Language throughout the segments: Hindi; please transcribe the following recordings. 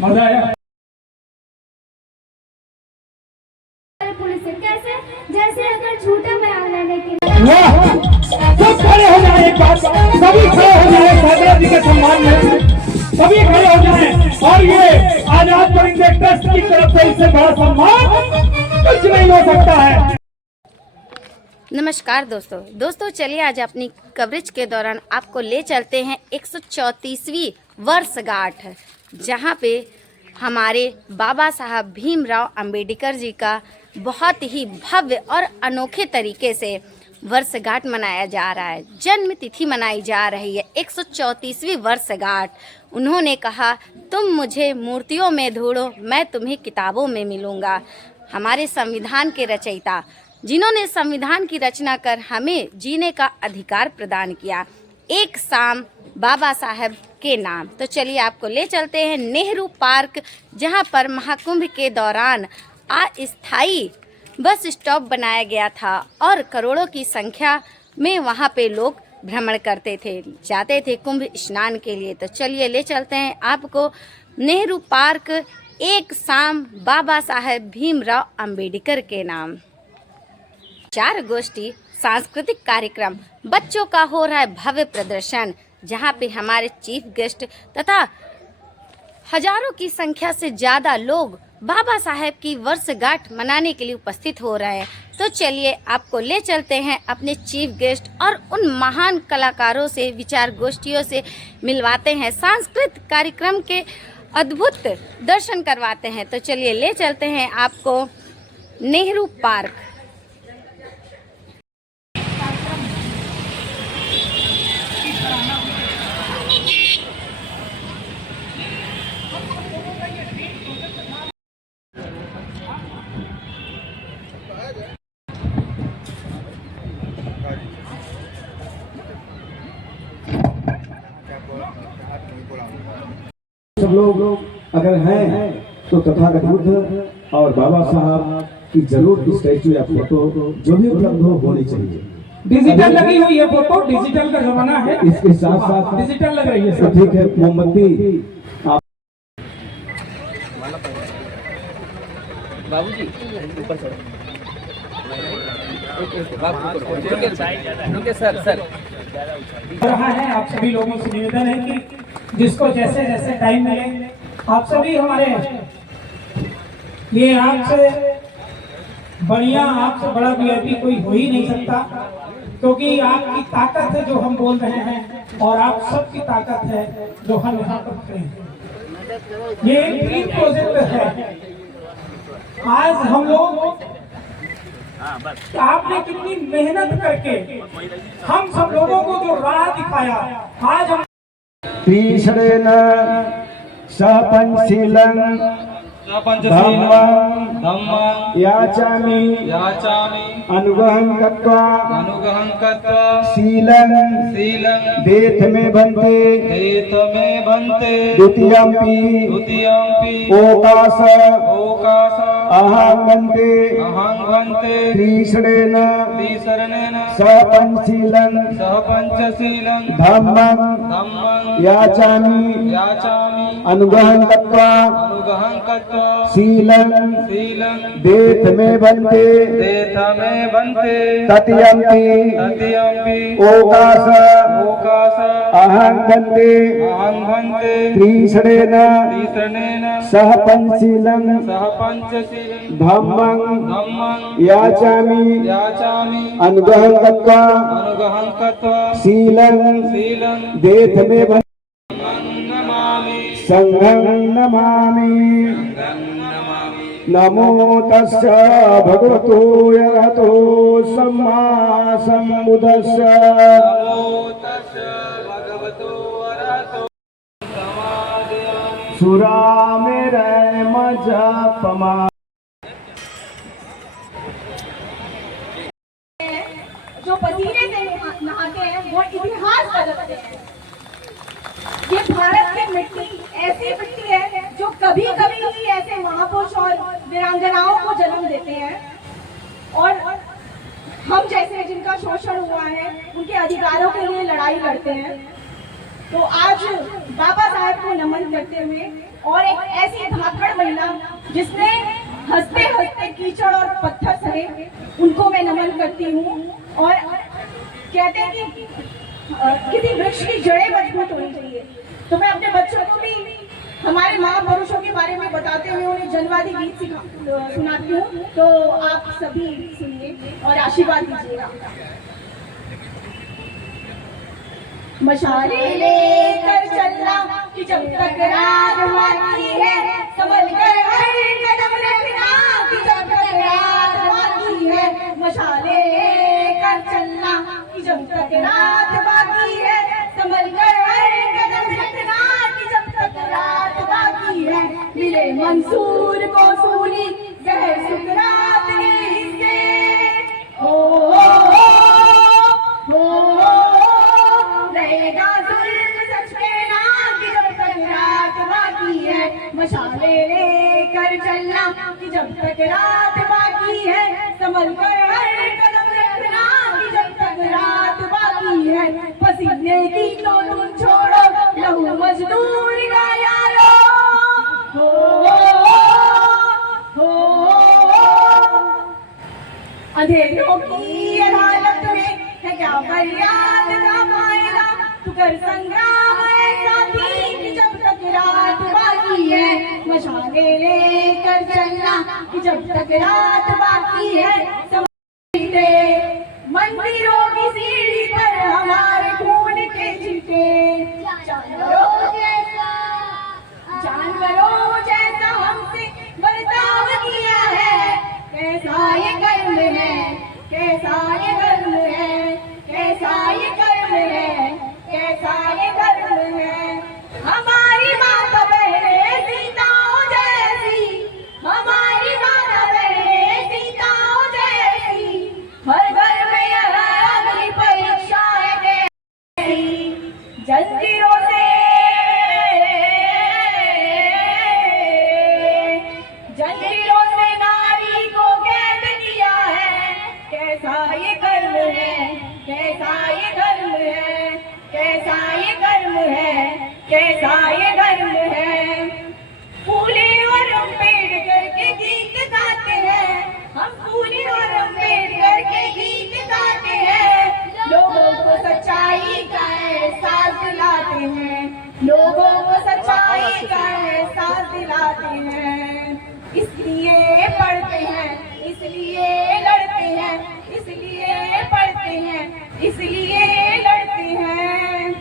मजा आया। पुलिस से कैसे, जैसे अगर झूठा बयान लेने के सब खड़े हो जाए, एक बार सभी खड़े हो जाए सादरा जी के सम्मान में, सभी खड़े हो जाए। और ये आजाद परिंदे ट्रस्ट की तरफ से इससे बड़ा सम्मान कुछ नहीं हो सकता है। नमस्कार दोस्तों, चलिए आज अपनी कवरेज के दौरान आपको ले चलते हैं 134वीं वर्षगांठ, जहां पे हमारे बाबा साहब भीमराव अंबेडकर जी का बहुत ही भव्य और अनोखे तरीके से वर्षगांठ मनाया जा रहा है। जन्म तिथि मनाई जा रही है 134वीं वर्षगांठ। उन्होंने कहा, तुम मुझे मूर्तियों में ढूंढो, मैं तुम्हें किताबों में मिलूँगा। हमारे संविधान के रचयिता, जिन्होंने संविधान की रचना कर हमें जीने का अधिकार प्रदान किया, एक शाम बाबा साहब के नाम। तो चलिए आपको ले चलते हैं नेहरू पार्क, जहां पर महाकुंभ के दौरान अस्थायी बस स्टॉप बनाया गया था और करोड़ों की संख्या में वहां पे लोग भ्रमण करते थे, जाते थे कुंभ स्नान के लिए। तो चलिए ले चलते हैं आपको नेहरू पार्क, एक शाम बाबा साहब भीमराव अंबेडकर के नाम। 4 गोष्ठी सांस्कृतिक कार्यक्रम, बच्चों का हो रहा है भव्य प्रदर्शन, जहां पे हमारे चीफ गेस्ट तथा हजारों की संख्या से ज़्यादा लोग बाबा साहेब की वर्षगांठ मनाने के लिए उपस्थित हो रहे हैं। तो चलिए आपको ले चलते हैं अपने चीफ गेस्ट और उन महान कलाकारों से, विचार गोष्ठियों से मिलवाते हैं, सांस्कृतिक कार्यक्रम के अद्भुत दर्शन करवाते हैं। तो चलिए ले चलते हैं आपको नेहरू पार्क। सब लोग अगर हैं तो तथागत बुद्ध और बाबा साहब की जरूर स्टैचू या फोटो जो भी उपलब्ध होनी चाहिए। डिजिटल लगी हुई है फोटो, डिजिटल का जमाना है, इसके साथ साथ डिजिटल लग रही है। तो ठीक है, मोमबत्ती आप बाबूजी ऊपर चढ़ो, रुके सर रहा है। आप सभी लोगों से निवेदन है कि जिसको जैसे जैसे टाइम मिले, आप सभी हमारे ये आपसे बढ़िया, आपसे बड़ा वीआईपी कोई हो ही नहीं सकता, क्योंकि आपकी ताकत है जो हम बोल रहे हैं और आप सबकी ताकत है जो हम यहाँ पर खड़े हैं। ये एक ड्रीम प्रोजेक्ट है। आज हम लोग, आपने कितनी मेहनत करके हम सब लोगों को जो राह दिखाया, आज हम तीसरेन सपंचशीलं धम्मं याचामि अनुग्रहं कृत्वा शीलं देथमे भन्ते द्वितीयंपि ओकाश अहं भन्ते तीसरेन सपंचशीलं धम्मं याचामि अनुग्रहं कृत्वा शीलं देथमे भन्ते तृतीयंपि ओकाश अहं भन्ते तीसरेन सपंचशीलं धम्मं याचामि अनुग्रहं कृत्वा शीलं देथमे भन्ते संघं नमामि। नमो तस्य भगवतो अरहतो सम्मा सम्बुद्धस्य। सुरा मेरे मजपमा। जो पसीने से नहाते हैं वो इतिहास बदलते हैं। ये भारत की मिट्टी ऐसी मिट्टी है जो कभी कभी ही ऐसे महापुरुष और वीरांगनाओं को जन्म देते हैं, और हम जैसे जिनका शोषण हुआ है उनके अधिकारों के लिए लड़ाई लड़ते हैं। तो आज बाबा साहब साहब को नमन करते हुए और एक ऐसी धाकड़ महिला जिसने हंसते हंसते कीचड़ और पत्थर सहे, उनको मैं नमन करती हूँ। और कहते हैं कि किसी वृक्ष की जड़ें मजबूत होनी चाहिए, तो मैं अपने बच्चों को भी हमारे महापुरुषों के बारे में बताते हुए उन्हें जनवादी गीत सुनाती हूँ। तो आप सभी सुनिए और आशीर्वाद दीजिएगा। मशाले लेकर चलना कि जब तक रात बाकी है, संभल कर हर कदम रखना कि जब तक रात बाकी है। मशाले लेकर चलना कि जब तक रात बाकी है, संभल कर हर कदम रखना कि जब तक रात बाकी है। मिले मंसूर को सूली गहर सुकरात के हिस्से, हो रहेगा जुल्म सच कहना कि जब तक रात बाकी है। मशाले लेकर चलना कि जब तक रात बाकी है, संभल कर हर कदम रखना कि जब तक रात बाकी है। पसीने की तो तुम छोड़ो, लहू मजदूर का यारो, अंधेरों की अदालत में है क्या फरियाद का फायदा, तू कर संग्राम ऐसा भी कि जब तक रात बाकी है। मशाले लेकर चलना कि जब तक रात बाकी है। मंदिरों की सीढ़ी पर हमारे खून के छींटे, जानवरों जैसा हमसे बर्ताव किया है। कैसा ये कर्म है, कैसा ये कर्म है, कैसा ये कर्म है, कैसा ये कर्म है। हमारी माता बहने सीताओं जैसी, हमारी माता बहने सीताओं जैसी, हर घर में यह अग्नि परीक्षा है कैसी। जंजीरों से नारी को कैद किया है। कैसा ये कर्म है, कैसा ये कर्म है, कैसा ये कर्म है, कैसा ये कर्म है। फूले और अम्बेडकर के गीत गाते हैं हम, फूले और अम्बेडकर के गीत गाते हैं। लोगों को सच्चाई का एहसास दिलाते हैं, लोगों को सच्चाई का एहसास दिलाते हैं। इसलिए पढ़ते हैं, इसलिए लड़ते हैं, इसलिए पढ़ते हैं, इसलिए लड़ते हैं।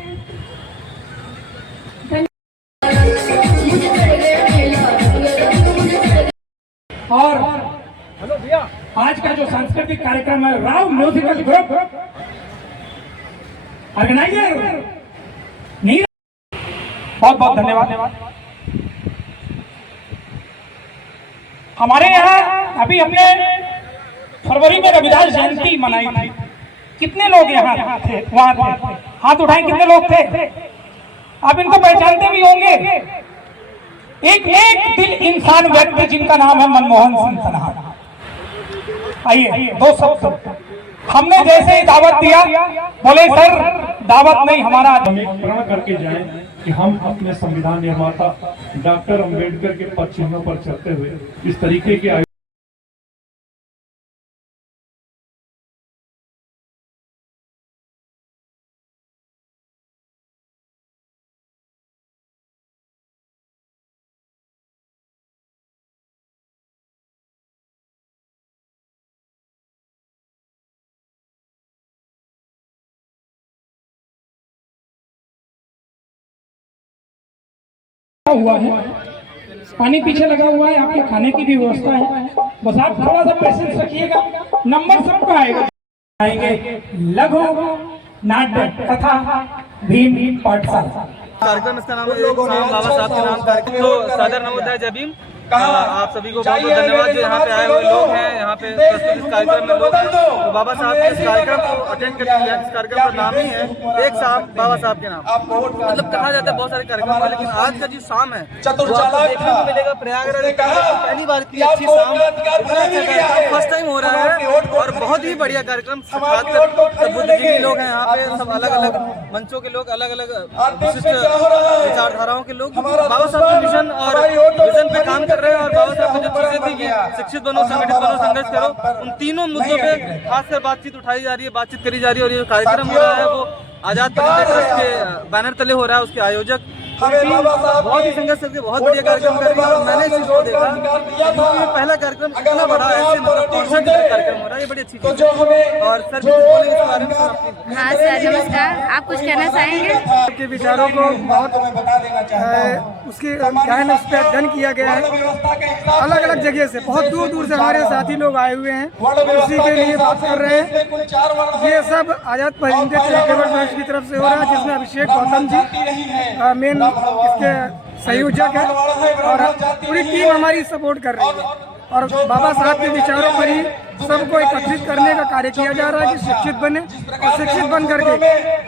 और आज का जो सांस्कृतिक कार्यक्रम है, Rao musical group organiser Neeraj, बहुत बहुत धन्यवाद। हमारे यहाँ अभी हमने फरवरी में रविदास जयंती मनाई थी। कितने लोग यहाँ थे, वहां थे? हाथ उठाएं, कितने लोग थे? आप इनको पहचानते भी होंगे। एक दिल इंसान व्यक्ति जिनका नाम है मनमोहन सिंह सन्हा। आइए दो शब्द। हमने जैसे ही दावत दिया, बोले सर दावत नहीं, हमारा हम एक प्रण करके जाएं कि हम अपने संविधान निर्माता डॉक्टर अंबेडकर के पद चिन्हों पर चलते हुए इस तरीके के हुआ है, पानी पीछे लगा हुआ है, आपके खाने की भी व्यवस्था है। बस आप थोड़ा सा पेशेंस रखिएगा, नंबर सबका आएगा। आएंगे लघु नाटक तथा भीम पाठशाला। कार्यक्रम इसका नाम है बाबा साहब के नाम कार्यक्रम। तो सादर नमोदय जय भीम। आप सभी को बहुत बहुत धन्यवाद जो यहाँ पे आए हुए लोग हैं, यहाँ पे प्रस्तुत इस कार्यक्रम में लोग हैं, तो बाबा साहब के इस कार्यक्रम को अटेंड करने के लिए, इस कार्यक्रम का नाम ही है एक साहब बाबा साहब के नाम, मतलब कहा जाता है बहुत सारे कार्यक्रम है, लेकिन आज का जो शाम है वो आपको देखने को मिलेगा प्रयागराज पहली बार इतनी अच्छी शाम, इतना अच्छा कार्यक्रम फर्स्ट टाइम हो रहा है और बहुत ही बढ़िया कार्यक्रम, खासकर सब बुद्धिजीवी लोग हैं यहाँ पे, सब अलग अलग मंचों के लोग, अलग अलग विशिष्ट विचारधाराओं के लोग बाबा साहब के मिशन और विजन पे काम कर रहे हैं और बाबा साहब ने जो चीजें थी कि शिक्षित बनो, संगठित बनो, संघर्ष करो, उन तीनों मुद्दों पे खासकर बातचीत उठाई जा रही है, बातचीत करी जा रही है और ये कार्यक्रम हो रहा है वो आजाद परिंदे ट्रस्ट के बैनर तले हो रहा है। उसके आयोजक बहुत ही संघर्ष करके बहुत बढ़िया कार्यक्रम कर रही है और मैंने इस चीज को देखा कि पहला कार्यक्रम इतना बड़ा ऐसे मतलब कॉन्सर्ट कार्यक्रम हो रहा है, ये बड़ी अच्छी चीज है। और सर भी बोलेंगे इस बारे में। हाँ सर नमस्कार, आप कुछ कहना चाहेंगे? के विचारों को बहुत उसके क्या है ना उस पर अध्ययन किया गया है, अलग अलग जगह से बहुत दूर दूर से हमारे साथी लोग आए हुए हैं, उसी के लिए बात कर रहे हैं। ये सब आजाद परिंदे चैरिटेबल ट्रस्ट की तरफ से हो रहा है, जिसमें अभिषेक गौतम जी मेन इसके संयोजक है और पूरी टीम हमारी सपोर्ट कर रही है और बाबा साहब के विचारों पर ही सबको एकत्रित करने का कार्य किया जा रहा है कि शिक्षित बने और शिक्षित बन करके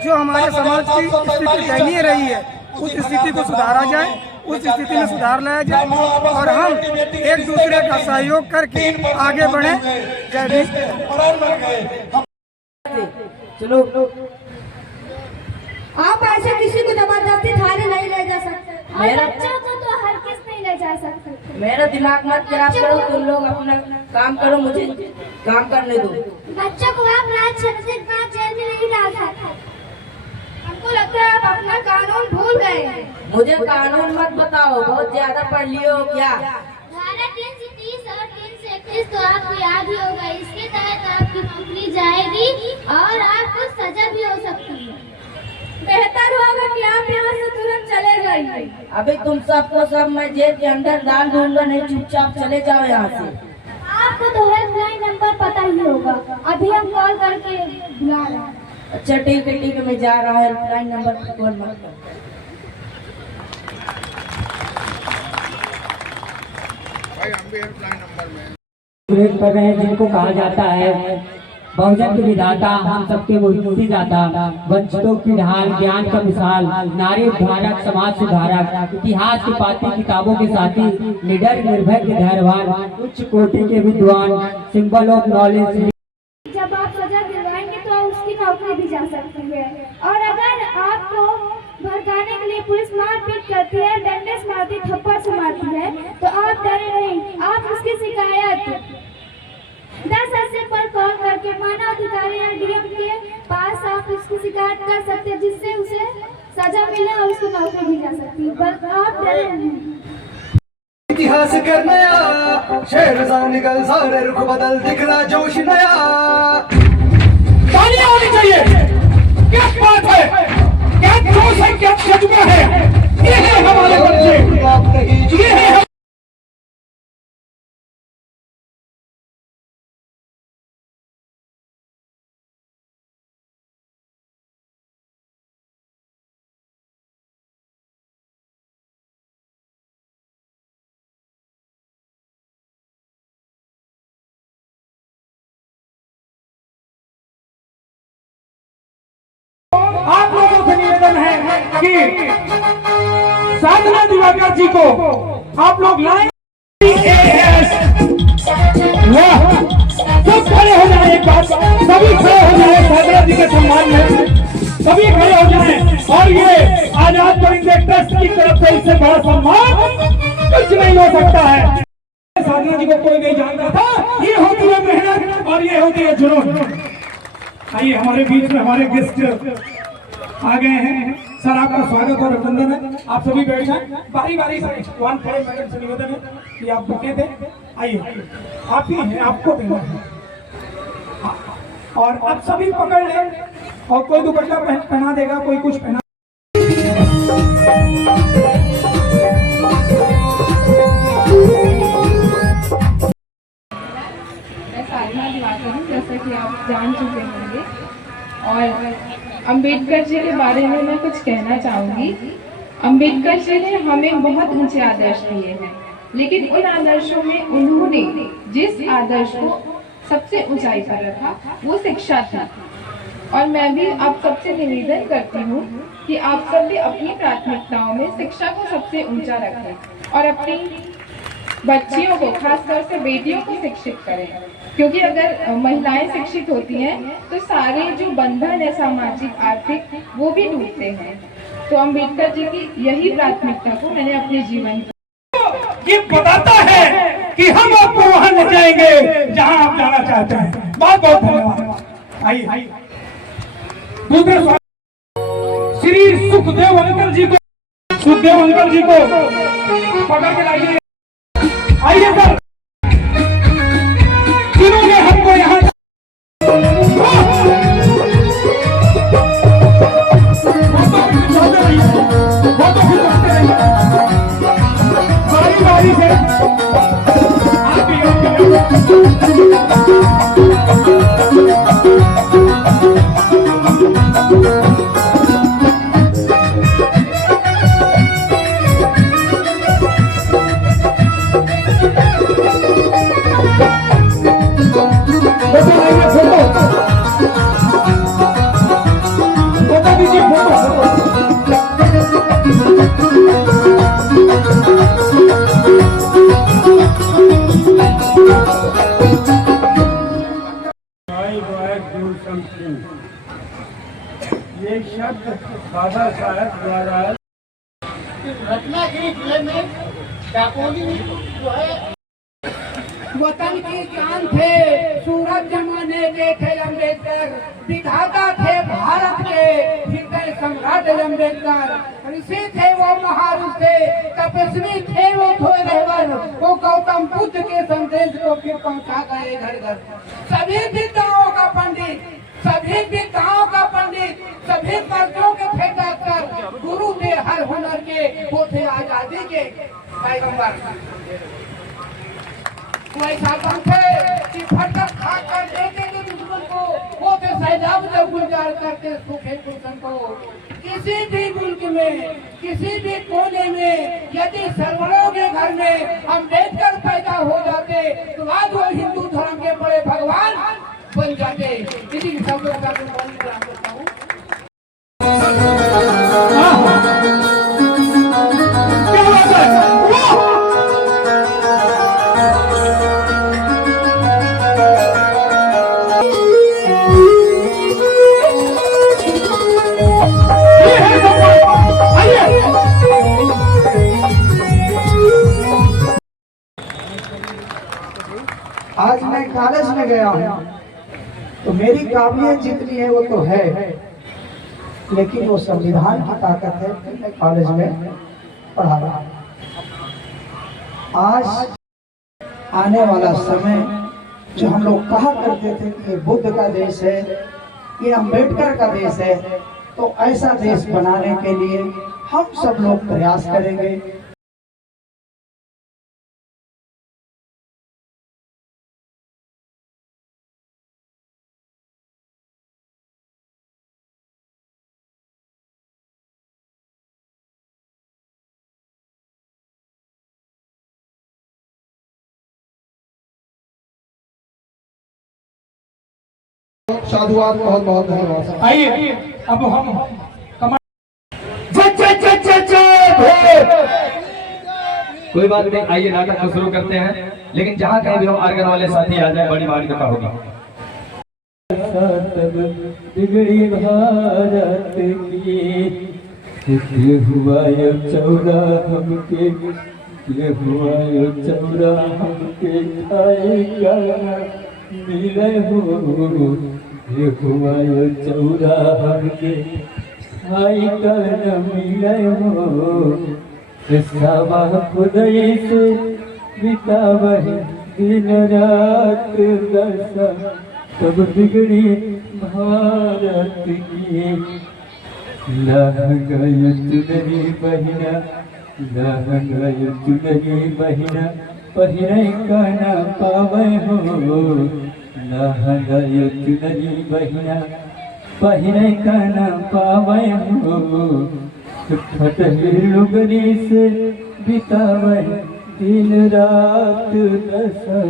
जो हमारे समाज की स्थिति दयनीय रही है उस स्थिति को सुधारा जाए, उस स्थिति में सुधार लाया जाए और हम एक दूसरे का सहयोग करके आगे बढ़े। जय भीम। चलो आप ऐसे किसी को जबरदस्ती थाने नहीं ले जा सकते, मेरा बच्चों को तो हर किस नहीं ले जा सकते। मेरा दिमाग मत खराब करो, तुम लोग अपना काम करो, मुझे काम करने दो। बच्चों को आप रात जेल में नहीं डाल सकते। हमको लगता है आप अपना कानून भूल गए। मुझे कानून मत बताओ, बहुत ज्यादा पढ़ लियो क्या? धारा 330 और 331 तो आपको याद ही होगा, इसके तहत आपकी नौकरी जाएगी और आपको सजा भी हो सकती है। बेहतर होगा कि आप यहाँ से तुरंत चले जाइए। अभी तुम सबको सब मैं जेल के अंदर डाल दूंगा, नहीं चुपचाप चले जाओ यहाँ से। आपको तो हेल्पलाइन नंबर पता ही होगा, अभी हम कॉल करके बुला रहे हैं। अच्छा ठीक है मैं जा रहा हूँ, हेल्पलाइन नंबर पर कॉल मत करो। कर रहे हैं जिनको कहा जाता है बहुजन के विधाता, हम सबके मुक्तिदाता, वंचितों की ढाल, ज्ञान का मिसाल, नारी उद्धारक, समाज सुधारक, इतिहास की पाती किताबों के साथी, निडर निर्भय के धैर्यवान, उच्च कोटि के विद्वान, सिंबल ऑफ नॉलेज। जब आप सजा दिलवाएंगे तो उसकी नौकरी भी जा सकती है और अगर आपको भड़काने के लिए पुलिस मारपीट करती है, डंडे से मारती, थप्पड़ से मारती है तो आप डरे नहीं, आप उसकी शिकायत 1080 पर कॉल करके मानवाधिकारी या डीएम के पास आप उसकी शिकायत कर सकते हैं, जिससे उसे सजा मिले और उसको नौकरी दी जा सकती है, पर आप डरे नहीं। इतिहास करने आया शेर सा निकल, सारे रुख बदल, दिखला जोश नया। तालियां होनी चाहिए। क्या बात है, क्या जोश है, क्या जज्बा है, ये है हमारे बच्चे, ये है आप लोगों से निवेदन है कि साधना दिवाकर जी को आप लोग लाएं। सब खड़े हो जाए, एक बार सभी खड़े हो जाए साधना जी के सम्मान में, सभी खड़े हो जाए और ये आजाद परिंदे ट्रस्ट की तरफ से इससे बड़ा सम्मान कुछ नहीं हो सकता है। साधना जी को कोई नहीं जानता था, ये होती है मेहनत और ये होती है जुनून। आइए हमारे बीच में हमारे गेस्ट आ गए हैं, सर आपका स्वागत और अभिनंदन है। आप सभी बैठ जाएं, बारी बारी से वन खड़े मैडम से निवेदन है कि आप रुके थे, आइए आप ही हैं, आपको देना है और आप सभी पकड़ लें और कोई दुपट्टा पहना देगा, कोई कुछ पहना। मैं साधना दिवाकर हूँ, जैसा कि आप जान चुके होंगे, और अंबेडकर जी के बारे में मैं कुछ कहना चाहूँगी। अंबेडकर जी ने हमें बहुत ऊंचे आदर्श दिए हैं लेकिन उन आदर्शों में उन्होंने जिस आदर्श को सबसे ऊंचाई पर रखा वो शिक्षा थी। और मैं भी आप सबसे निवेदन करती हूँ कि आप सब भी अपनी प्राथमिकताओं में शिक्षा को सबसे ऊंचा रखें और अपनी बच्चियों को, खासतौर से बेटियों को शिक्षित करें, क्योंकि अगर महिलाएं शिक्षित होती हैं तो सारे जो बंधन है सामाजिक आर्थिक वो भी टूटते हैं। तो अम्बेडकर जी की यही प्राथमिकता को मैंने अपने जीवन ये बताता है कि हम आपको वहां ले जाएंगे जहां आप जाना चाहते हैं। बहुत बहुत धन्यवाद। आइए दूसरे श्री सुखदेव अंकल जी को पकड़ के लाइए। आइए सर, जिन्होंने हमको यहाँ बारी से ये शब्द बाबा साहब द्वारा रत्नागिरी जिले में डाकोनी जो है वतन की जान थे, सूरज जमाने के थे अम्बेडकर, विधाता थे भारत के, हृदय सम्राट अम्बेडकर, ऋषि थे वो महारुष थे, तपस्वी थे वो थोड़े रहबर, वो गौतम बुद्ध के संदेश को फिर पहुंचा गए घर घर। सभी विद्याओं का पंडित, सभी विद्याओं का पंडित, सभी पर्दों के थे डॉक्टर, गुरु थे हर हुनर के, वो थे आजादी के पैगंबर। वो ऐसा थे कि फटक खा कर देते थे दुश्मन को, वो थे सैलाब जब गुलजार करते सूखे गुलशन को। किसी भी मुल्क में, किसी भी कोने में यदि सर्वरों के घर में अम्बेडकर पैदा हो जाते तो आज वो हिंदू धर्म के बड़े भगवान बन जाते। इसी सब लोग करता हूँ। आज मैं कॉलेज में गया हूँ तो मेरी काबिलियत जितनी है वो तो है, लेकिन वो संविधान की ताकत है कि मैं कॉलेज में पढ़ा रहा हूँ। आज आने वाला समय जो हम लोग कहा करते थे कि ये बुद्ध का देश है, ये अम्बेडकर का देश है, तो ऐसा देश बनाने के लिए हम सब लोग प्रयास करेंगे। साधुवाद, बहुत बहुत धन्यवाद। आइए अब हम कोई बात नहीं, आइए नाटक को शुरू करते हैं, लेकिन जहाँ कहीं भी हम आर्गन वाले साथी आ जाए बड़ी बारी का होगा। बिगड़ी भारत की हुआ चौरा हमके, हुआ चौरा हमके खाएगा मिले हो, हुआ चौरा हमके खाई कर मिले हो। सवा खुदाई से बितावही दिन रात दशा, तब बिगड़ी भारत की। लाह गई चुनरी बहिना, लाह गई चुनरी बहिना, पहिरे का ना पावे हो। लाह गई चुनरी बहिना, पहिरे का ना पावे हो। फटही लुगरी से बितावे दिन रात नशा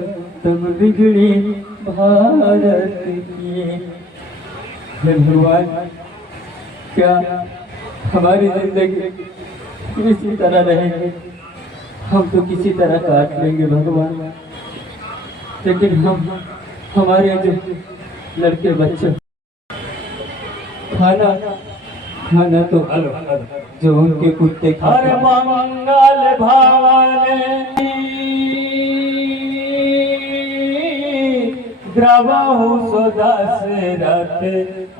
तब बिगड़ी भारत की। हे भगवान, क्या हमारी जिंदगी इसी तरह रहेगी? हम तो किसी तरह काट लेंगे भगवान, लेकिन हमारे जो लड़के बच्चे खाना तो जो उनके कुत्ते खाते। मंगल भवानी द्रवहु सदा से रथ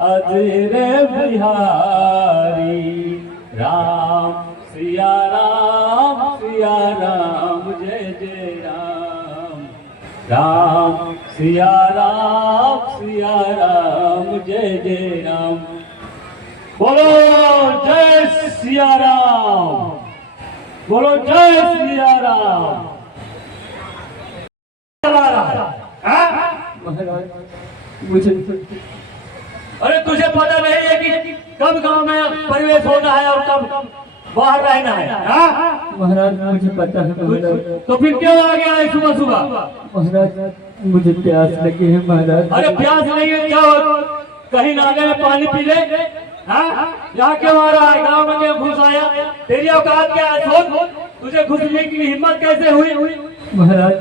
अजरे बिहारी। राम सिया राम जय जय राम। राम सिया राम जय जय राम। बोलो जय सिया राम, बोलो जय सिया राम। मुझे अरे तुझे पता नहीं है कि कब गांव में परिवेश होना है और कब बाहर रहना है? महाराज मुझे पता है महाराज। तो फिर क्यों आ गया है सुबह सुबह? महाराज मुझे प्यास लगी है महाराज। अरे प्यास नहीं है क्या? कहीं नाले में पानी पी ले। यहाँ क्यों आ रहा है? गाँव में क्यों घुस आया? तेरी औकात क्या है? सोच, तुझे घुसने की हिम्मत कैसे हुई? महाराज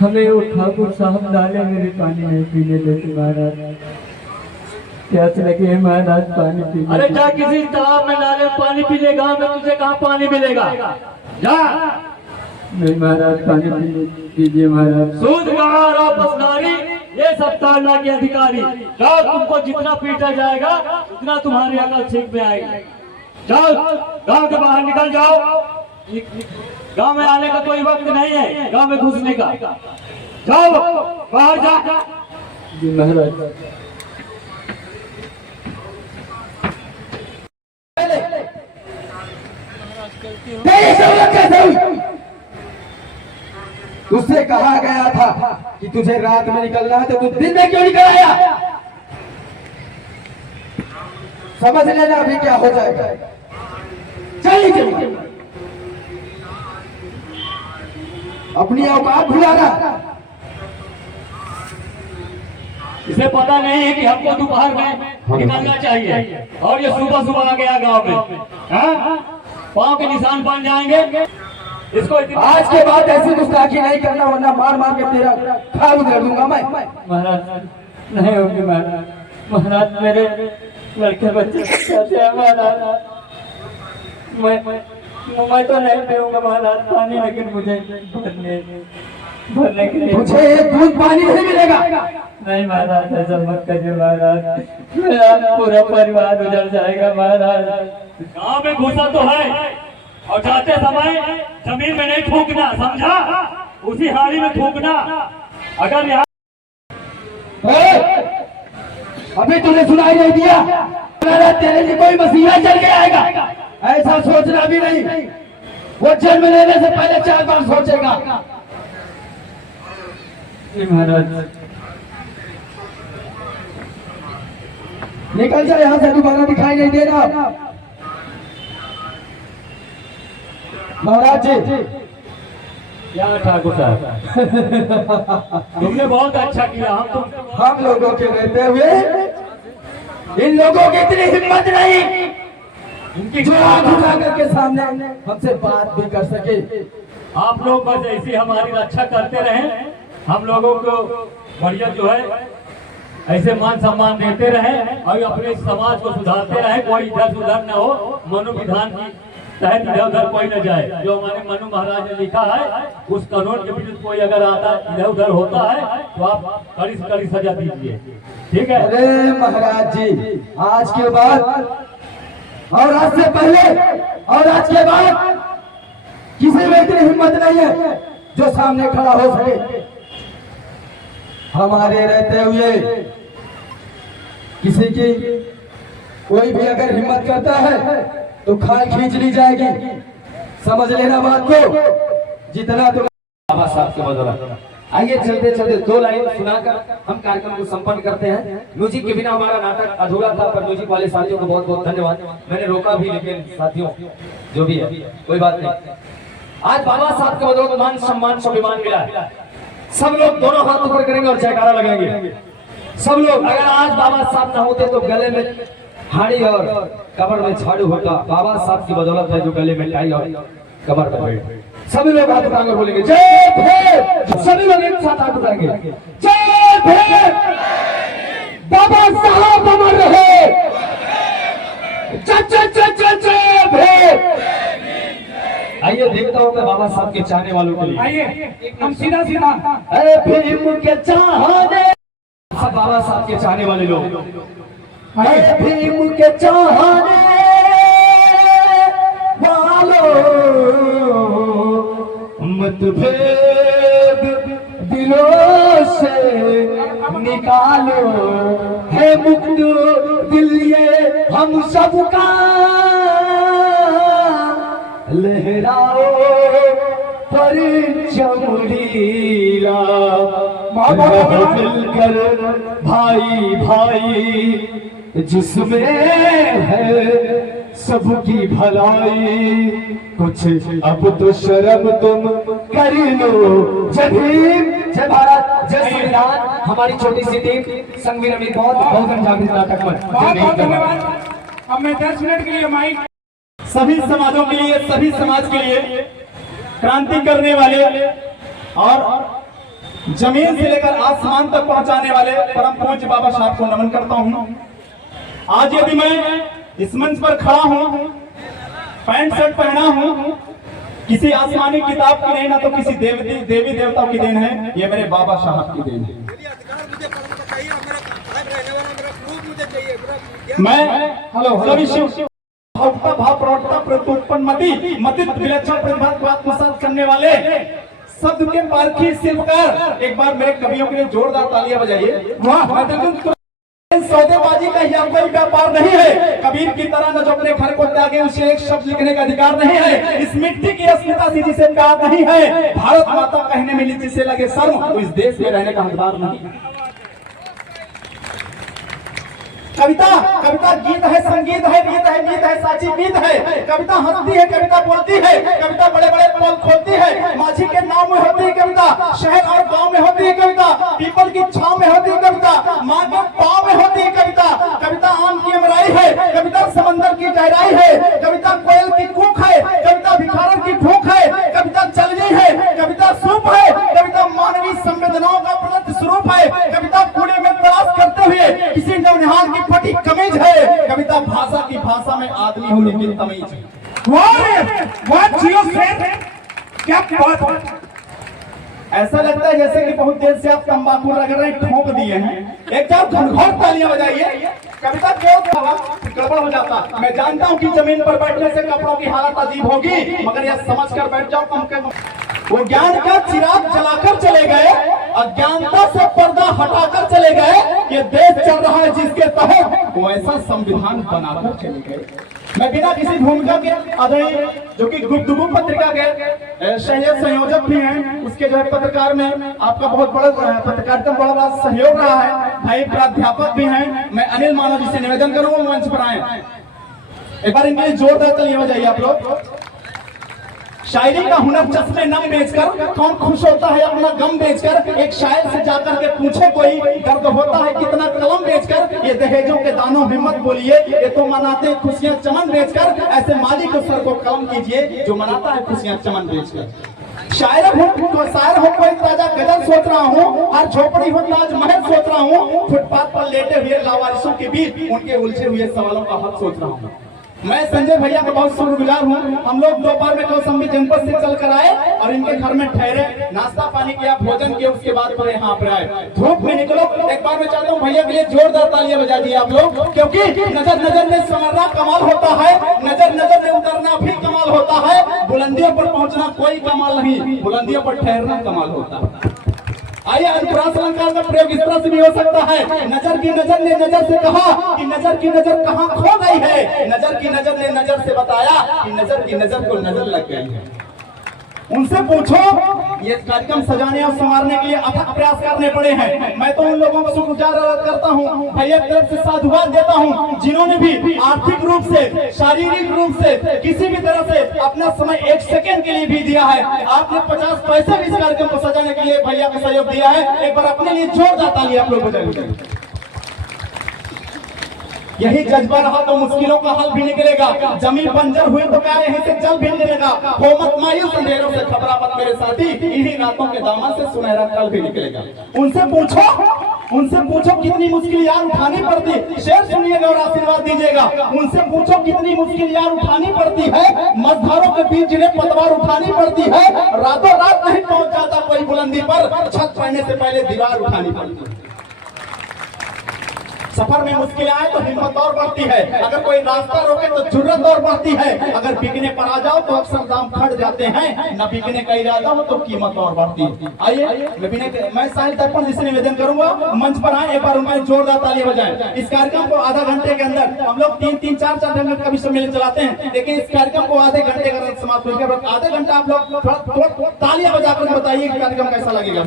हमें वो ठाकुर साहब नाले में भी पानी नहीं पीने देते महाराज। प्यास लगी है महाराज, पानी पीने। अरे जा किसी तालाब में नाले में पानी पी ले। गाँव में तुझे कहाँ पानी मिलेगा? जा। नहीं महाराज, पानी पीने दीजिए महाराज। सूदगार और पसनारी ये सब ताड़ना के अधिकारी। जाओ, तुमको जितना पीटा जाएगा उतना तुम्हारी अकल ठीक में आएगी। जाओ, गांव के बाहर निकल जाओ। गांव में आने का कोई वक्त नहीं है, गांव में घुसने का। जाओ बाहर जा। जी महाराज। कैसे हुई? तुझसे कहा गया था कि तुझे रात में निकलना है, तो तू दिन में क्यों निकल आया? समझ लेना अभी क्या हो जाएगा। चलिए अपनी औकात भुलाना। इसे पता नहीं है कि हमको दोपहर में निकलना चाहिए और ये सुबह सुबह आ गया गांव में। पाँव के निशान बन जाएंगे। इसको आज के बाद ऐसी गुस्ताखी नहीं करना, वरना मार मार के तेरा खाल उधेड़ दूंगा मैं। महाराज नहीं होगी महाराज। महाराज मेरे लड़के बच्चे कैसे हैं महाराज? मैं तो नहीं पीऊंगा महाराज पानी, लेकिन मुझे भरने के लिए मुझे एक बूंद पानी नहीं मिलेगा। नहीं महाराज, ऐसा मत करिए महाराज, मेरा पूरा परिवार उजड़ जाएगा महाराज। गाँव में घुसा तो है और जाते समय जमीन में नहीं थूकना, समझा? उसी हाड़ी में थूकना। अगर यहाँ अभी तूने सुनाई नहीं दिया? तेरे लिए कोई मसीहा चल के आएगा, ऐसा सोचना भी नहीं। वो जन्म लेने से पहले 4 बार सोचेगा। महाराज निकल जा यहाँ से, दोबारा दिखाई नहीं देना। महाराज जी। क्या ठाकुर साहब, तुमने बहुत अच्छा किया। हम लोगों के रहते हुए इन लोगों की इतनी हिम्मत नहीं जो आंख उठा करके सामने हमसे बात भी कर सके। आप लोग बस ऐसी हमारी रक्षा करते रहे, हम लोगों को बढ़िया जो है ऐसे मान सम्मान देते रहे और अपने समाज को सुधारते रहे। कोई इधर उधर न हो, मनोविधान की तहत इधर उधर कोई न जाए। जो हमारे मनु महाराज ने लिखा है उस कानून के विरुद्ध कोई अगर आता इधर उधर होता है तो आप कड़ी से कड़ी सजा दीजिए, ठीक है? अरे महाराज जी, आज के बाद और आज से पहले और आज के बाद किसी में इतनी हिम्मत नहीं है जो सामने खड़ा हो सके। हमारे रहते हुए किसी की कोई भी अगर हिम्मत करता है तो खाल खींच ली जाएगी। समझ लेना बात को। जितना तो बाबा साहब के बदौलत। आइए चलते चलते 2 लाइन सुनाकर हम कार्यक्रम को संपन्न करते हैं। म्यूजिक के बिना हमारा नाटक अधूरा था, पर म्यूजिक वाले साथियों को बहुत बहुत धन्यवाद। मैंने रोका भी, लेकिन साथियों जो भी है कोई बात नहीं। आज बाबा साहब के बदौलत मान सम्मान स्वाभिमान मिला है। सब लोग दोनों हाथ ऊपर करेंगे और जयकारा लगाएंगे। सब लोग, अगर आज बाबा साहब ना होते तो गले में हाड़ी और कमर में झाड़ू होता। बाबा साहब की बदौलत है जो गले में टाई और कमर में बैठ। सभी लोग हाथ उठाकर बोलेंगे जय भीम। सभी लोग एक साथ हाथ उठाएंगे जय भीम। बाबा साहब अमर रहे। जय जय जय जय जय भीम। आइए देखता हूँ मैं बाबा साहब के चाहने वालों के लिए। आइए हम सीधा सीधा भीम के चाहने, सब बाबा साहब के चाहने वाले लोग, भीम के चाहने वालों, मतभेद दिलों से निकालो, है मुक्त दिल ये हम सबका, लहराओ परचम लीला, मिलकर भाई भाई जिसमें है सबकी भलाई, कुछ अब तो शर्म तुम कर लो। जय भीम, जय भारत, जय संविधान। हमारी छोटी सी टीम संगवीर अमित बहुजन जागृति नाटक में बहुत धन्यवाद। अब मैं 10 मिनट के लिए माइक सभी समाजों के लिए, सभी समाज के लिए क्रांति करने वाले और जमीन से लेकर आसमान तक पहुंचाने वाले परम पूज्य बाबा साहब को नमन करता हूं। आज यदि मैं इस मंच पर खड़ा हूं, पैंट शर्ट पहना हूं, किसी आसमानी किताब की नहीं, ना तो किसी देवी देवताओं की देन है, ये मेरे बाबा साहब की देन है। मैं सभी शिव भाव प्रौढ़ता प्रत्युत्पन्न मतित विलक्षण प्रतिभा करने वाले शब्द के पारखी शिल्पकार, एक बार मेरे कवियों के लिए जोरदार तालियां बजाइए। वाह, सौदेबाजी का यह कोई व्यापार नहीं है। कबीर की तरह न जो अपने घर को त्यागे उसे एक शब्द लिखने का अधिकार नहीं है। इस मिट्टी की अस्मिता से जिसे प्यार नहीं है, भारत माता कहने में जिसे लगे शर्म, तो इस देश में रहने का हकदार नहीं है। कविता कविता गीत है, संगीत है, गीत है, गीत है, साची गीत है। कविता हंसती है, कविता बोलती है, कविता बड़े बड़े पोल खोलती है। माझी के नाम में होती है कविता, शहर और गांव में होती है कविता, पीपल की छांव में होती है कविता, माँ के पाँव में होती है कविता। कविता आम की अमराई है, कविता समंदर की गहराई है, कविता कोयल की कूक है, कविता भिखारन की भूख है, कविता चलनी है, कविता सूप है, कविता मानवीय संवेदनाओं का प्रगट स्वरूप है, कविता कूड़े में तलाश करते हुए किसी नौनिहाल की फटी कमीज है, कविता भाषा की भाषा में आदमी होने की तमीज है। क्या बात, ऐसा लगता है जैसे कि बहुत देर से आप तंबाकू रगड़ ठोक दिए हैं। एक बार घनघोर तालियां बजाइए। कविता क्यों गड़बड़ हो जाता। मैं जानता हूं कि जमीन पर बैठने से कपड़ों की हालत अजीब होगी, मगर यह समझ कर बैठ जाओ कम के वो ज्ञान का चिराग जलाकर चले गए, अज्ञानता से पर्दा हटाकर चले गए। ये देश चल रहा है जिसके तहत वो ऐसा संविधान बनाकर चले गए। मैं बिना किसी भूमिका के आदरणीय जो कि गुप्तगु पत्रिका के संयोजक भी हैं, उसके जो है पत्रकार में आपका बहुत बड़ा पत्रकारिता में बड़ा सहयोग रहा है, भाई प्राध्यापक भी हैं। मैं अनिल मानव जी से निवेदन करूंगा मंच पर आए, एक बार इनके लिए जोरदार तालियां बजाइए आप लोग। शायरी का हुनर चश्मे नम बेचकर, कौन खुश होता है अपना गम बेचकर। एक शायर से जाकर के पूछे कोई, दर्द होता है कितना कलम बेचकर। ये दहेजों के दानों हिम्मत बोलिए, ये तो मनाते खुशियां चमन बेचकर। ऐसे मालिक को सर को कलम कीजिए जो मनाता है खुशियां चमन बेचकर। शायर हूँ तो शायर हूँ, कोई ताजा गजल सोच रहा हूँ, और झोपड़ी हूँ ताज महल सोच रहा हूँ। फुटपाथ पर लेटे हुए लावारिसों के बीच उनके उलझे हुए सवालों का हक सोच रहा हूँ। मैं संजय भैया का बहुत शुक्रगुजार हूँ। हम लोग दोपहर में कौशाम्बी जनपद से चल कर आए और इनके घर में ठहरे, नाश्ता पानी किया, भोजन किया, उसके बाद पर यहाँ पर आए। धूप में निकलो, एक बार मैं चाहता हूँ भैया के लिए जोरदार तालियां बजा दिए आप लोग, क्योंकि नजर नजर में संवरना कमाल होता है, नजर नजर में उतरना भी कमाल होता है। बुलंदियों पर पहुंचना कोई कमाल नहीं, बुलंदियों पर ठहरना कमाल होता है। आइए अनुप्रास अलंकार का प्रयोग इस तरह से भी हो सकता है। नजर की नजर ने नजर से कहा कि नजर की नजर कहाँ खो गई है। नजर की नजर ने नजर से बताया कि नजर की नजर को नजर लग गई है। उनसे पूछो, ये कार्यक्रम सजाने और संवारने के लिए अथक प्रयास करने पड़े हैं। मैं तो उन लोगों को शुक्रगुजार करता हूँ, भैया की तरफ से साधुवाद देता हूँ, जिन्होंने भी आर्थिक रूप से, शारीरिक रूप से, किसी भी तरह से अपना समय 1 सेकंड के लिए भी दिया है। आपने 50 पैसे भी इस कार्यक्रम को सजाने के लिए भैया को सहयोग दिया है। एक बार अपने लिए जोरदार ताली आप लोग बजाइए। यही जज्बा रहा तो मुश्किलों का हल भी निकलेगा। जमीन बंजर हुई तो क्या यहीं से जल भी निकलेगा। हो मत मायूस अंधेरों से, घबरा मत मेरे साथी, इन्हीं रातों के दामन से सुनहरा कल भी निकलेगा। उनसे पूछो कितनी मुश्किल यार उठानी पड़ती, शेर सुनिएगा और आशीर्वाद दीजिएगा। उनसे पूछो कितनी मुश्किल यार उठानी पड़ती है, मझधारों के बीच जिन्हें पतवार उठानी पड़ती है। रातों रात नहीं पहुंच जाता कोई बुलंदी पर, छत पड़ने से पहले दीवार उठानी पड़ती है। सफर में मुश्किलें आए तो हिम्मत और बढ़ती है, अगर कोई रास्ता रोके तो जुर्रत और बढ़ती है। अगर बिकने पर आ जाओ तो अक्सर दाम खड़ जाते हैं, न बिकने का इरादा हो तो कीमत और बढ़ती है। आइए मैं साहिल दर्पण से निवेदन करूंगा, मंच पर आए, एक बार उनमें जोरदार ताली बजाएं। इस कार्यक्रम को आधा घंटे के अंदर हम लोग 3-3, 4-4 घंटे का भी सम्मेलन चलाते हैं, लेकिन इस कार्यक्रम को आधे घंटे का समाप्त होकर आधे घंटा आप लोग थोड़ा तालियां बजाकर बताइए कि कार्यक्रम कैसा लगेगा।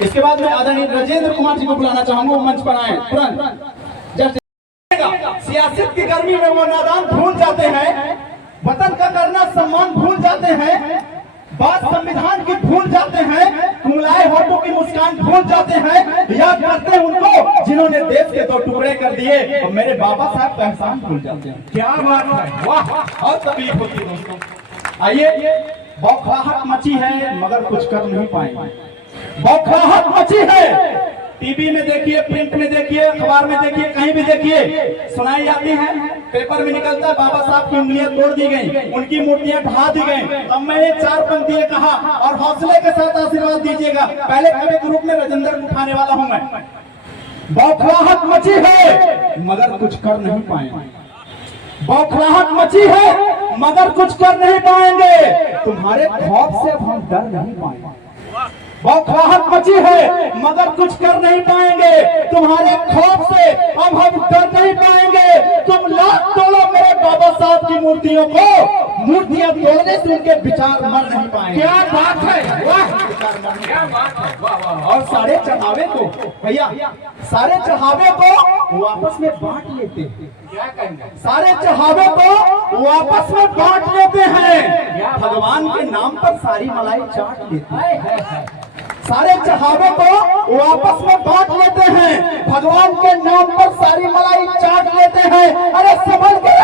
इसके बाद मैं आदरणीय राजेंद्र कुमार जी को बुलाना चाहूंगा, वो मंच पर आए तुरंत। सियासत की गर्मी में वो नादान भूल जाते हैं, वतन का करना सम्मान भूल जाते हैं, बात संविधान की भूल जाते हैं, कुमलाए होठों की मुस्कान भूल जाते हैं। याद करते हैं उनको जिन्होंने देश के 2 टुकड़े कर दिए, और मेरे बाबा साहब का एहसान भूल जाते हैं। क्या बात है, वाह, और तकलीफ होती है दोस्तों। आइए, बौखलाहट मची है मगर कुछ कर नहीं पाएंगे। बौखलाहट मची है, टीवी में देखिए, प्रिंट में देखिए, अखबार में देखिए, कहीं भी देखिए सुनाई जाती है, पेपर में निकलता है बाबा साहब की उंगलियां तोड़ दी गई, उनकी मूर्तियां ढा दी गई। अब मैंने 4 पंक्तियां कहा और हौसले के साथ आशीर्वाद दीजिएगा। पहले कभी ग्रुप में राजेंद्र उठाने वाला हूं मैं। बौखलाहट मची है मगर कुछ कर नहीं पाएंगे। बौखलाहट मची है मगर कुछ कर नहीं पाएंगे। तुम्हारे खौफ से अब हम डर नहीं पाएंगे। बौखलाहट मची है मगर कुछ कर नहीं पाएंगे। तुम्हारे खौफ से अब हम डर नहीं पाएंगे। तुम लाख तोड़ो मेरे बाबा साहब की मूर्तियों को, मूर्तियां तोड़ने से उनके विचार मर नहीं पाएंगे। क्या बात है, वाह, क्या बात है, वाह वाह। और सारे चढ़ावे को भैया, सारे चढ़ावे को वापस में बांट लेते हैं। क्या कहेंगे, सारे चढ़ावे को वापस में बांट लेते हैं। भगवान के नाम पर सारी मलाई चाट लेते हैं। सारे चढ़ावे को वापस में बांट लेते हैं, भगवान के नाम पर सारी मलाई चाट लेते हैं। अरे संभल के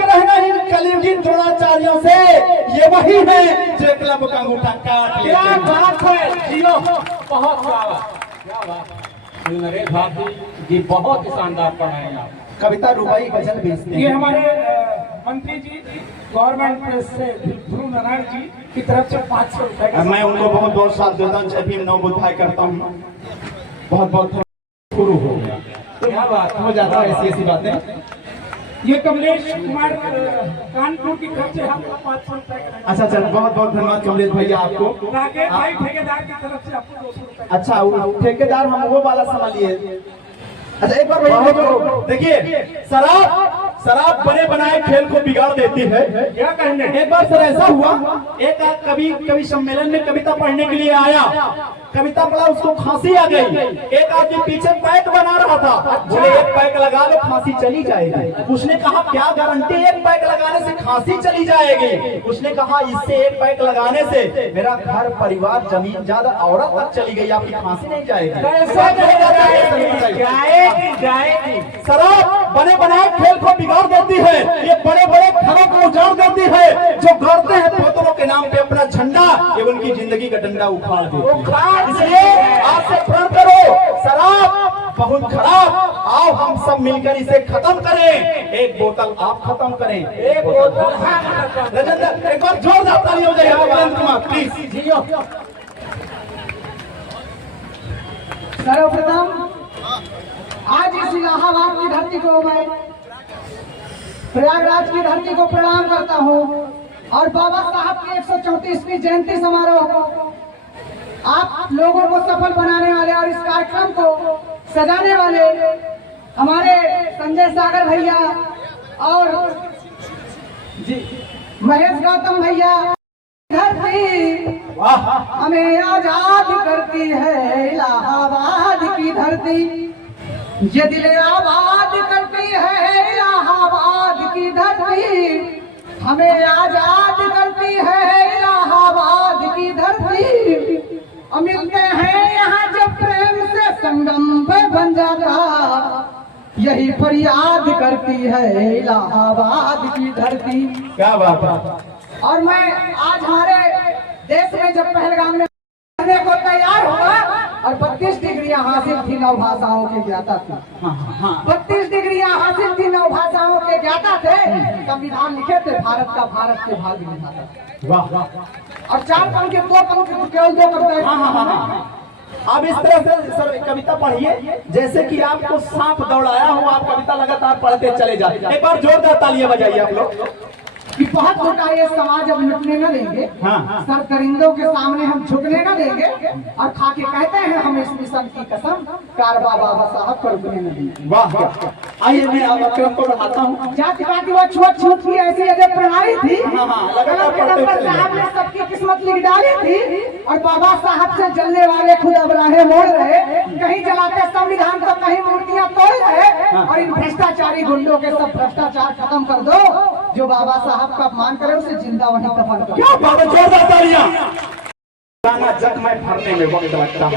रहना इन कलयुगी द्रोणाचार्यों से। ये वही है जो क्लब का अंगूठा काट लेते हैं। क्या बात है, जियो, बहुत क्या बात, नरेश भाभी जी बहुत शानदार पढ़ाए आप। कविता, रुबाई, गजल बेचते हैं। ये हमारे मंत्री जी गवर्नमेंट प्रेस से ध्रुव नारायण जी की तरफ से 500 रुपए। मैं उनको बहुत बहुत साथ देता हूँ, जब भी नवबुद्धाई करता हूँ, बहुत बहुत शुरू हो गया। क्या बात हो जाता है, ऐसी बातें। ये कमलेश कुमार कानपुर की तरफ से हमको 500 रुपए। अच्छा चल, बहुत बहुत धन्यवाद कमलेश भैया आपको। राकेश भाई ठेकेदार की तरफ से आपको 200 रुपए। अच्छा, ठेकेदार हम वो वाला संभालिए। अच्छा, एक बार भैया देखिए, शराब बने बनाए खेल को बिगाड़ देती है। क्या कहने, एक बार सर ऐसा हुआ, एक कवि सम्मेलन में कविता पढ़ने के लिए आया, कविता पढ़ा, उसको खांसी आ गई। एक आदमी पीछे पैक बना रहा था, बोले 1 पैक लगा लो खांसी चली जाएगी। उसने कहा क्या गारंटी 1 पैक लगाने से खांसी चली जाएगी? उसने कहा इससे 1 पैक लगाने से मेरा घर परिवार जमीन ज्यादा औरत तक चली गई, आपकी खांसी नहीं जाएगी। जाएगी। शराब बने बनाए खेल को बिगाड़ देती है, ये बड़े बड़े घरों को उजाड़ देती है। जो गढ़ते हैं पोतरों के नाम पे अपना झंडा, ये उनकी जिंदगी का डंडा उखाड़ देती है। इसलिए आज से प्रण करो, शराब बहुत खराब, आओ हम सब मिलकर इसे खत्म करें। 1 बोतल आप खत्म करें, 1 बोतल। राजेंद्र, एक बार जोरदार ताली हो जाएगा राजेंद्र कुमार प्लीज। सर्वप्रथम आज इस इलाहाबाद की धरती को, मैं प्रयागराज की धरती को प्रणाम करता हूँ और बाबा साहब की 134वीं जयंती समारोह को आप लोगों को सफल बनाने वाले और इस कार्यक्रम को सजाने वाले हमारे संजय सागर भैया और महेश गौतम भैया धरती हमें आजाद करती है इलाहाबाद की धरती, ये दिल आबाद करती है इलाहाबाद की धरती, हमें आजाद करती है इलाहाबाद की धरती। मिलते हैं यहाँ जब प्रेम से संगम पे बन जाता, यही फरियाद करती है इलाहाबाद की धरती। क्या बात है। और मैं आज हमारे देश में जब पहलगाम में करने को तैयार हुआ और 32 डिग्रियां हासिल थी 9 भाषाओं के ज्ञाता थी। 32 डिग्रियां हासिल थी 9 भाषाओं के ज्ञाता थे। संविधान लिखे थे भारत का, भारत के भाग्य विधाता। वाह। और 4 पंक्ति 2 पंक्ति केवल 2 कविताएं। अब इस तरह से सर कविता पढ़िए जैसे कि आपको सांप दौड़ाया हो, आप कविता लगातार पढ़ते चले जाए। एक बार जोरदार तालियां बजाइए आप लोग। कि बहुत छोटा ये समाज अब लुटने न देंगे, सर दरिंदों के सामने हम झुकने न देंगे, और खाके कहते हैं हम इस मिशन की कसम, कारवा बाबा साहब को रुकने न देंगे। वाह। आइए मैं अक्रम को बढ़ाता हूँ। जाति पाति व छूत की ऐसी अजब प्रणाली थी, साहब ने सबकी किस्मत लिख डाली थी, और बाबा साहब से जलने वाले खुद अब राहें मोड़ रहे, कहीं जलाते संविधान तो कहीं मूर्तियां तोड़ रहे, और इन भ्रष्टाचारी गुंडों के सब भ्रष्टाचार खत्म कर दो, जो बाबा साहब का अपमान करे उसे जिंदा वहीं दफन करो। क्या बात है, जोरदार तालियां। जख्म भरने में वक्त लगता है।